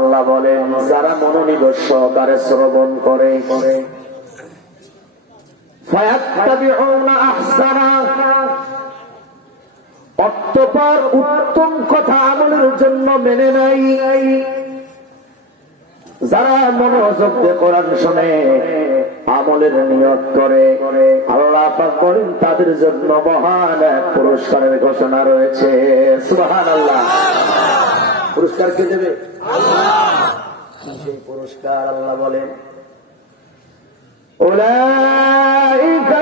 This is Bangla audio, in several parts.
আল্লাহ বলেন যারা মনোনিবেশ সহকারে শ্রবণ করে ফায়াত্তাবিউনা আহসানা, অতঃপর উত্তম কথা আমলের জন্য মেনে নাই। যারা মনোযোগ দিয়ে কোরআন শুনে আমলের নিয়ত করে, আল্লাহ পাক বলেন তাদের জন্য মহান এক পুরস্কারের ঘোষণা রয়েছে। সুবহানাল্লাহ। পুরস্কার কে দেবে? আল্লাহ। সেই পুরস্কার আল্লাহ বলেন উলাইকা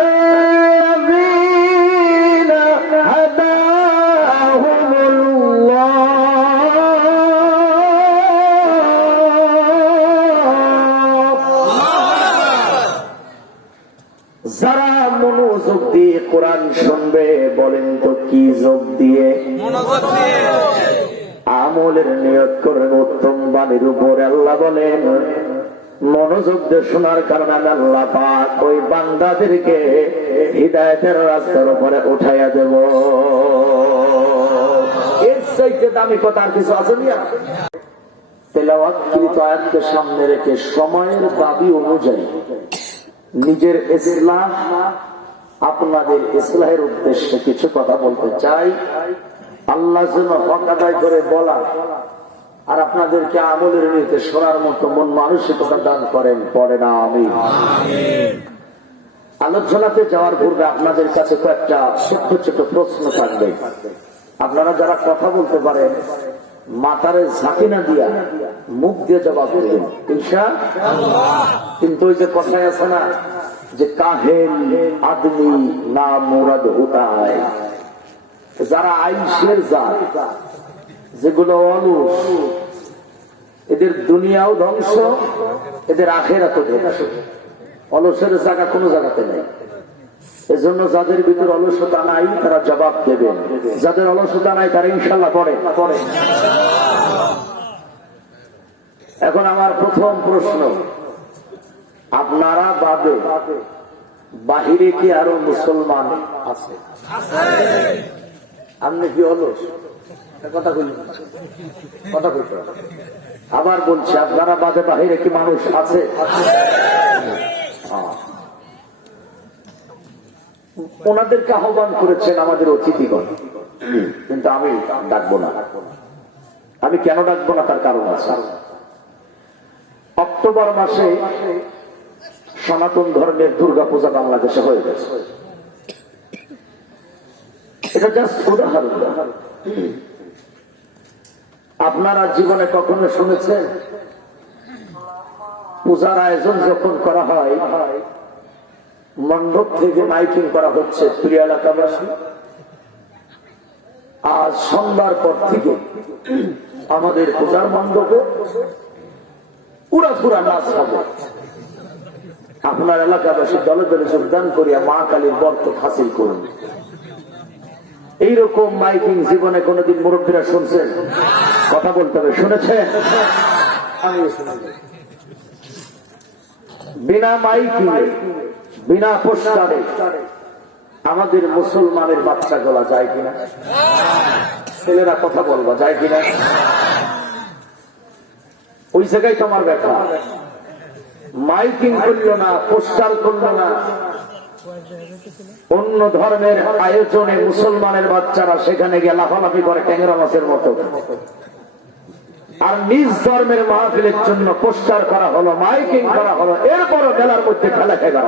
আল্লাযীনা হাদাহুমুল্লাহ, যারা মনোযোগ দিয়ে কোরআন শুনবে, বলেন তো কি যোগ দিয়ে? মনোযোগ দিয়ে আমলের নিয়ত করবে উত্তম বাণীর উপরে। আল্লাহ বলেন মনোযোগ দিয়ে শোনার কারণে আল্লাহ পাক ওই বান্দাদেরকে হিদায়াতের রাস্তার উপরে উঠাইয়া দেব। এর চাইতে দামি কথা আর কিছু আছে না? তেলাওয়াতকৃত আয়াতকে সামনে রেখে সময়ের দাবি অনুযায়ী নিজের ইসলাহ, আপনাদের ইসলাহের উদ্দেশ্যে কিছু কথা বলতে চাই। আল্লাহ যেন হক আদায় করে বলা আর আপনাদেরকে আমলের নিতে শোনার মতো মন মানসিকতা দান করেন, পড়ে না আমিন। আলোচনাতে যাওয়ার পূর্বে আপনাদের কাছে কয়েকটা ছোট্ট ছোট প্রশ্ন থাকবে। আপনারা যারা কথা বলতে পারেন মাথারে ঝাঁকি না দিয়া মুখ দিয়ে জবাব দেবেন ইনশাআল্লাহ। কিন্তু ওই যে কথায় আছে না যে কাহেল আদমি না মুরাদ হোতা হয়, যারা আইসের জাত, যেগুলো অলস, এদের দুনিয়াও ধ্বংস, এদের আখেরাতও ধ্বংস। অলসের জায়গা কোনো জায়গাতে নেই। এজন্য যাদের ভিতর অলসতা নাই তারা জবাব দেবেন, যাদের অলসতা নাই তারা ইনশাআল্লাহ পড়ে। এখন আমার প্রথম প্রশ্ন, আপনারা বাদে বাহিরে কি আরো মুসলমান আছে? আপনি কি অলস? কথা বলি, কথা বলতে। আবার বলছি, আপনারা বাদে বাহিরে কি মানুষ আছে? ওনাদেরকে আহ্বান করেছেন আমাদের অতিথিগণ, কিন্তু আমি ডাকবো না। আমি কেন ডাকবো না তার কারণ আছে। অক্টোবর মাসে সনাতন ধর্মের দুর্গাপূজা বাংলাদেশে হয়ে গেছে। এটা জাস্ট উদাহরণ। আপনারা জীবনে কখনো শুনেছেন পূজার আয়োজন যখন করা হয় মণ্ডপ থেকে মাইকিং করা হচ্ছে, প্রিয় এলাকাবাসী আজ সোমবার পর থেকে আমাদের পূজার মণ্ডপে পুরা নাচ হবে। আপনার এলাকাবাসী দলে দলে যোগদান করিয়া মা কালীর বরকত হাসিল করুন। এইরকম মাইকিং জীবনে কোনদিন মুরব্বীরা শুনছেন? কথা বলতে হবে, শুনেছেন? বিনা মাইকিং, বিনা পোস্টারে আমাদের মুসলমানের বাচ্চা গলা যায় কিনা? ছেলেরা কথা বলবা যায় কিনা? ওই জায়গায় তোমার ব্যাপার। মাইকিং করলো না, পোস্টার করলো না, অন্য ধর্মের আয়োজনে মুসলমানের বাচ্চারা সেখানে গিয়ে লাফালাফি করে ট্যাংরা মাছের মতো। আর নিজ ধর্মের মাহফিলের জন্য পোস্টার করা হলো, মাইকিং করা হলো, এরপরও মেলার মধ্যে খেলা খেলা।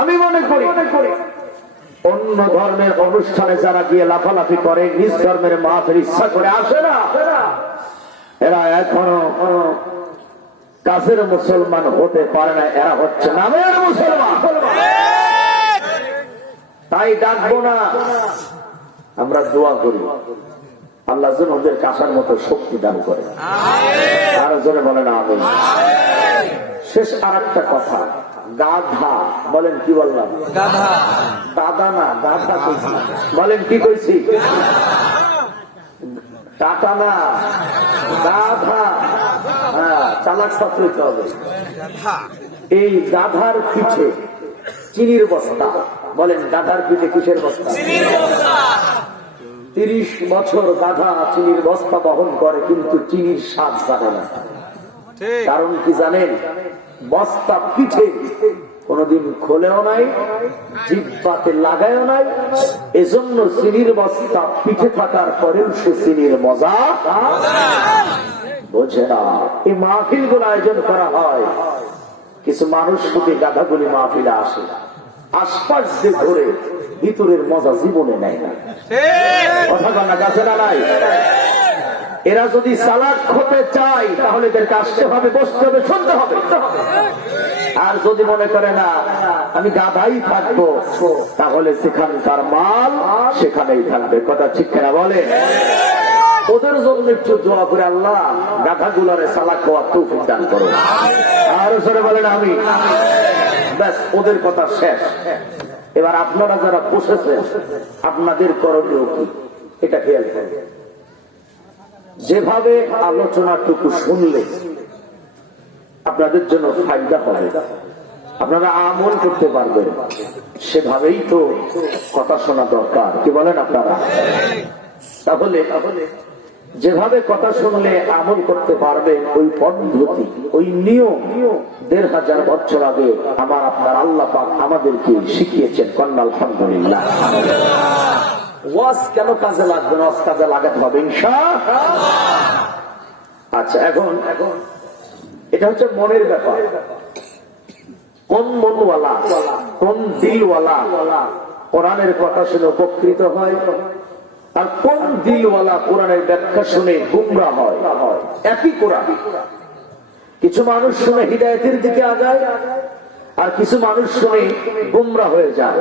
আমি মনে করি অন্য ধর্মের অনুষ্ঠানে যারা গিয়ে লাফালাফি করে, নিজ ধর্মের মাহফিল ইচ্ছা করে আসে না, এরা এখনো কাফের মুসলমান হতে পারে না, এরা হচ্ছে নামের মুসলমান। তাই ডাকবো না, আমরা দোয়া করি আল্লাহ যেন ওদের কাশার মতো শক্তি দান করে। আরো জোরে বলেন আমিন। শেষ আর একটা কথা, গাধা বলেন, কি বললাম? দাদা না, গাধা কইছি। বলেন কি কইছি? টাটা না, গাধা। হ্যাঁ, চালাক ছাত্র হইতে হবে। এই গাধার পিঠে চিনির বস্তা। বলেন গাধার পিঠে কিসের বস্তা? 30 বছর গাধা চিনির বস্তা বহন করে, কিন্তু চিনির স্বাদ জানে না। কারণ কি জানেন? বস্তা পিঠে কোনদিন খোলেও নাই, জিহ্বাতে লাগায়ও নাই। এজন্য চিনির বস্তা পিঠে থাকার পরেও সে চিনির মজা বোঝে না। এই মাহফিল গুলো আয়োজন করা হয়, কিছু মানুষ শুধু গাধাগুলি মাহফিলে আসে, আশপাশ যে ঘুরে ভিতরের মজা জীবনে নেয় না। কথা বলা গাছে না নাই? এরা যদি চালাক হতে চায় তাহলে এদেরকে আসতে হবে, বসতে হবে, শুনতে হবে। আর যদি মনে করে না আমি গাধাই থাকবো, তাহলে সেখানকার মাল সেখানেই থাকবে। কথা ঠিক কিনা বলে? ওদের জন্য একটু দোয়া করে, আল্লাহ গাধাগুলারে চালাক হওয়ার তৌফিক দান করো। আর সরে বলেন আমি। ব্যাস, ওদের কথা শেষ। এবার আপনারা যারা বসেছেন, আপনাদের করণীয় কি এটা খেয়াল করবেন। যেভাবে আলোচনাটুকু শুনলে আপনাদের জন্য ফায়দা হবে, আপনারা আমল করতে পারবেন, সেভাবেই তো কথা শোনা দরকার। কি বলেন আপনারা? তাহলে যেভাবে কথা শুনলে আমল করতে পারবেন, ওই পদ্ধতি, ওই নিয়ম ১৫০০ বছর আগে আমার আপনার আল্লাহ পাক আমাদেরকে শিখিয়েছেন। কন্যা আলহামদুলিল্লাহ। ওয়াজ কেন কাজে লাগবে না? ওয়াজ কাজে লাগাতে হবে ইনশাআল্লাহ। আচ্ছা, এখন এটা হচ্ছে মনের ব্যাপার। কোন মনওয়ালা, কোন দিলওয়ালা কোরআনের কথা শুনে উপকৃত হয়, আর কোন দিলওয়ালা কোরআনের ব্যাখ্যা শুনে গুমরাহ হয়। একই কোরআন, কিছু মানুষ শুনে হিদায়াতের দিকে আগায়, আর কিছু মানুষ শুনে গুমরাহ হয়ে যায়।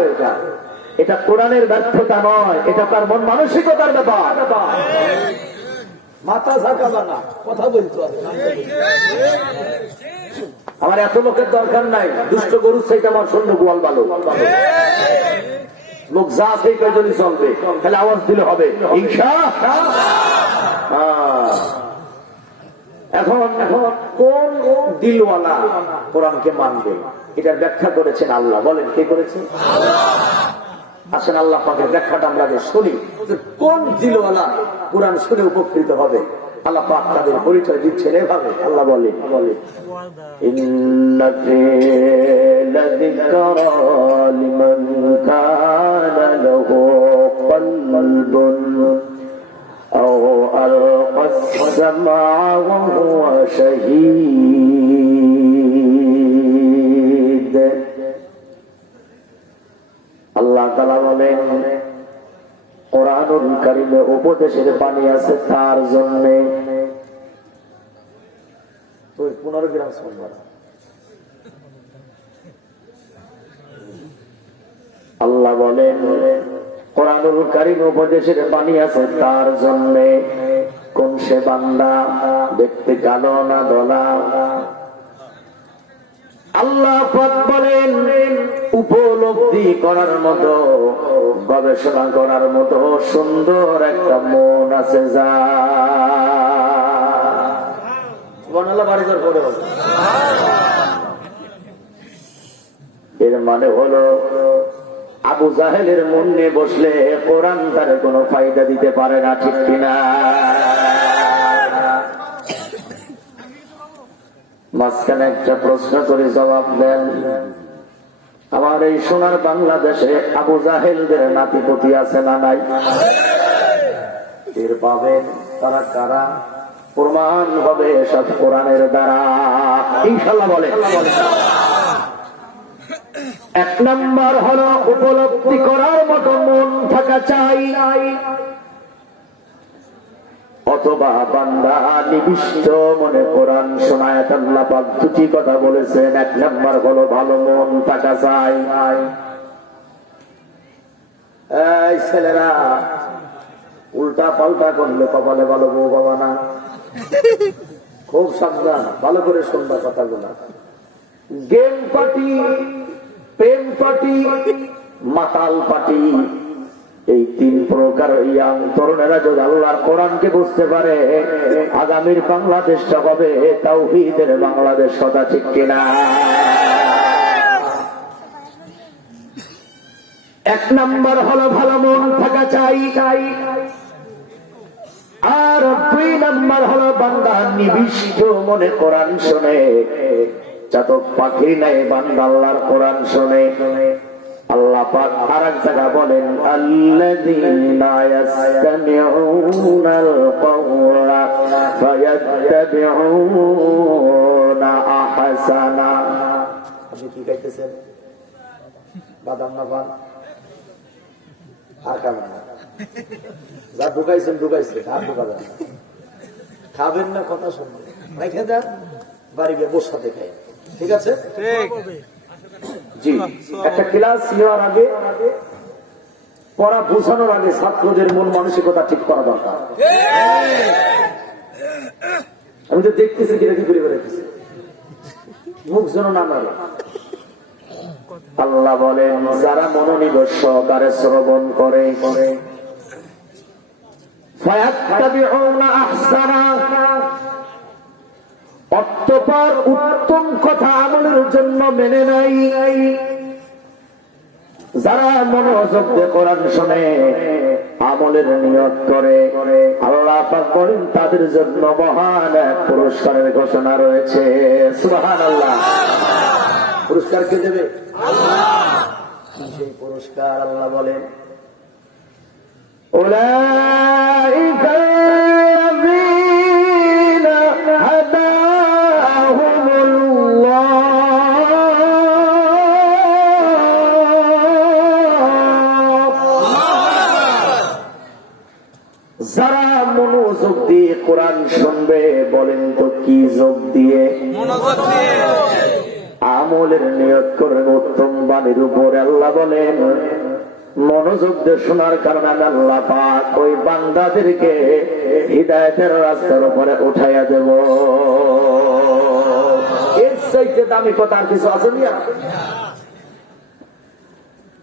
এটা কোরআনের ব্যর্থতা নয়, এটা তার মন মানসিকতার ব্যাপার। মাথা ঝাঁকাবা না, কথা বলতে হবে। আমার এত লোকের দরকার নাই, দুষ্ট গরুর চাইতে আমার সৈন্য গোয়াল ভালো। লোক যা সেই কয়জনই চলবে, তাহলে আওয়াজ দিলে হবে ইনশাআল্লাহ। এখন কোন দিলওয়ালা কোরআনকে মানবে, এটার ব্যাখ্যা করেছেন আল্লাহ। বলেন কে করেছেন? আসেন আল্লাহ পাকের ব্যাখ্যাটা আমরা শুনি। কোন দিলওয়ালা কোরআন শুনে উপকৃত হবে, আল্লাহ পাক তাদের পরিচয় দিচ্ছেন এভাবে। আল্লাহ বলেন, ইন্না ফি লাযিকরা লিমান কানা লাহু কলবুন আও আলকাস সামআ ওয়া হুয়া শাহীদ। আল্লাহ তাআলা বলেন, কোরআনুল কারীমে উপদেশের বাণী আছে তার জন্য। আল্লাহ বলেন, কোরআনুল কারীমে উপদেশের বাণী আছে তার জন্য। কোন সে বান্দা? দেখতে কালো না ধলা? আল্লাহ পাক বলেন, উপলব্ধি করার মতো, গবেষণা করার মতো সুন্দর একটা মন আছে যা। এর মানে হলো আবু জাহেলের মন নিয়ে বসলে কোরআন তার কোনো ফায়দা দিতে পারে না, ঠিক কিনা? মাঝখানে একটা প্রশ্ন করে জবাব দেন। আমার এই সোনার বাংলাদেশে আবু জাহেলদের নাতিপতি আছে না নাই? টের পাবেন তারা কারা, প্রমাণ হবে সব কোরআনের দ্বারা ইনশাআল্লাহ। বলে ১ নাম্বার হলো উপলব্ধি করার মতো মন থাকা চাই, অথবা বান্দা নিবিষ্ট মনে কোরআন শোনায়। আল্লাহ পাক দুটি কথা বলেছেন। ১ নাম্বার হলো ভালো মন থাকা চাই। এই ছেলেরা উল্টা পাল্টা করলে কপালে ভালো বউ পাবা না, খুব সাবধান, ভালো করে শুনবা কথাগুলা। গেম পার্টি, প্রেম পার্টি, মাতাল পার্টি, এই ৩ প্রকার ইয়াং তরুণেরা যদি আল্লাহর কোরআনকে বুঝতে পারে, আগামীর বাংলাদেশটা হবে তাওহীদের বাংলাদেশ। কথা ঠিক কিনা? ১ নাম্বার হলো ভালো মন থাকা চাই। আর 2 নাম্বার হলো বান্দা নিবিষ্ট মনে কোরআন শোনে, চাতক পাখি নাই বান্দা আল্লাহর কোরআন শোনে। আল্লাহ পাক আরেক জায়গা বলেন আল্লাযীনা ইয়াসতামিউনাল কাওলা ফায়াত্তাবিউনা আহসানা। আপনি কি খাইতেছেন? বাদাম না পান? আর খাবেন না? যা ঢুকাইছেন আর ঢুকাবেন না, খাবেন না, কথা শুনবেন, রেখে দেন, বাড়ি গিয়ে বসে সাথে খাই। ঠিক আছে? জি, একটা ক্লাস নেওয়ার আগে, পড়া বোঝানোর আগে ছাত্রদের মন মানসিকতা ঠিক করা দরকার। আমি তো দেখতেছি কি করে বেড়াইতেছি, মুখ যেন না নাড়ে। আল্লাহ বলেন যারা মনোনিবেশ সহকারে শ্রবণ করে অতঃপর উত্তম কথা আমলের জন্য মেনে নাই, যারা মনোযোগ দিয়ে কোরআন শুনে আমলের নিয়ত করে, আল্লাহ পাক বলেন তাদের জন্য মহান এক পুরস্কারের ঘোষণা রয়েছে। সুবহানাল্লাহ। পুরস্কার কে দেবে? আল্লাহ। সেই পুরস্কার আল্লাহ বলেন উলাইকা আল্লাযীনা হাদাহুমুল্লাহ যারা মনোযোগ দিয়ে কোরআন শুনবে। বলেন তো কি যোগ দিয়ে? মনোযোগ দিয়ে। আমলের নিয়ত করবে উত্তম বাণীর উপরে। আল্লাহ বলেন মনোযোগ দিয়ে শোনার কারণে আল্লাহ পাক ওই বান্দাদেরকে হিদায়াতের রাস্তার উপরে উঠাইয়া দেব। এর চাইতে দামি কথা আর কিছু আছে না?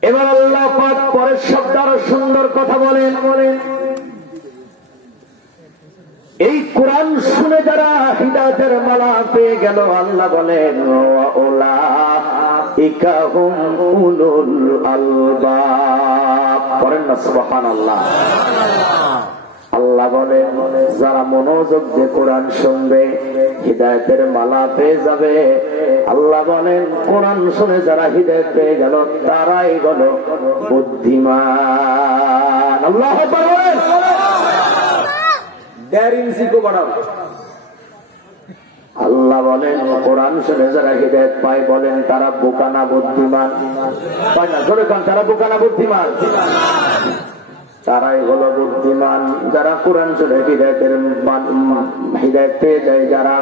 এবার আল্লাহ পাক পরের শব্দ আরো সুন্দর কথা বলেন, এই কোরআন শুনে যারা হিদায়াতের মালা পেয়ে গেল, আল্লাহ বলেন উলাইকা হুমুল আলবাব। পড়েন না সুবহানাল্লাহ। আল্লাহ বলেন যারা মনোযোগ দিয়ে কোরআন শুনবে হিদায়াতের মালা পেয়ে যাবে। আল্লাহ বলেন কোরআন শুনে যারা হিদায়াত পেয়ে গেল তারাই গেল বুদ্ধিমান। আল্লাহু আকবার বলেন। 1.5 ইঞ্চি কো বাড়াও। আল্লাহ বলেন কোরআন শুনে যারা হিদায়াত পায় বলেন তারা বোকা না বুদ্ধিমান? পায় না, জোরে কান, তারা বোকা না বুদ্ধিমান? তারাই হলো বুদ্ধিমান যারা কোরআন শুনে হিদায়াত পেয়ে যায়, যারা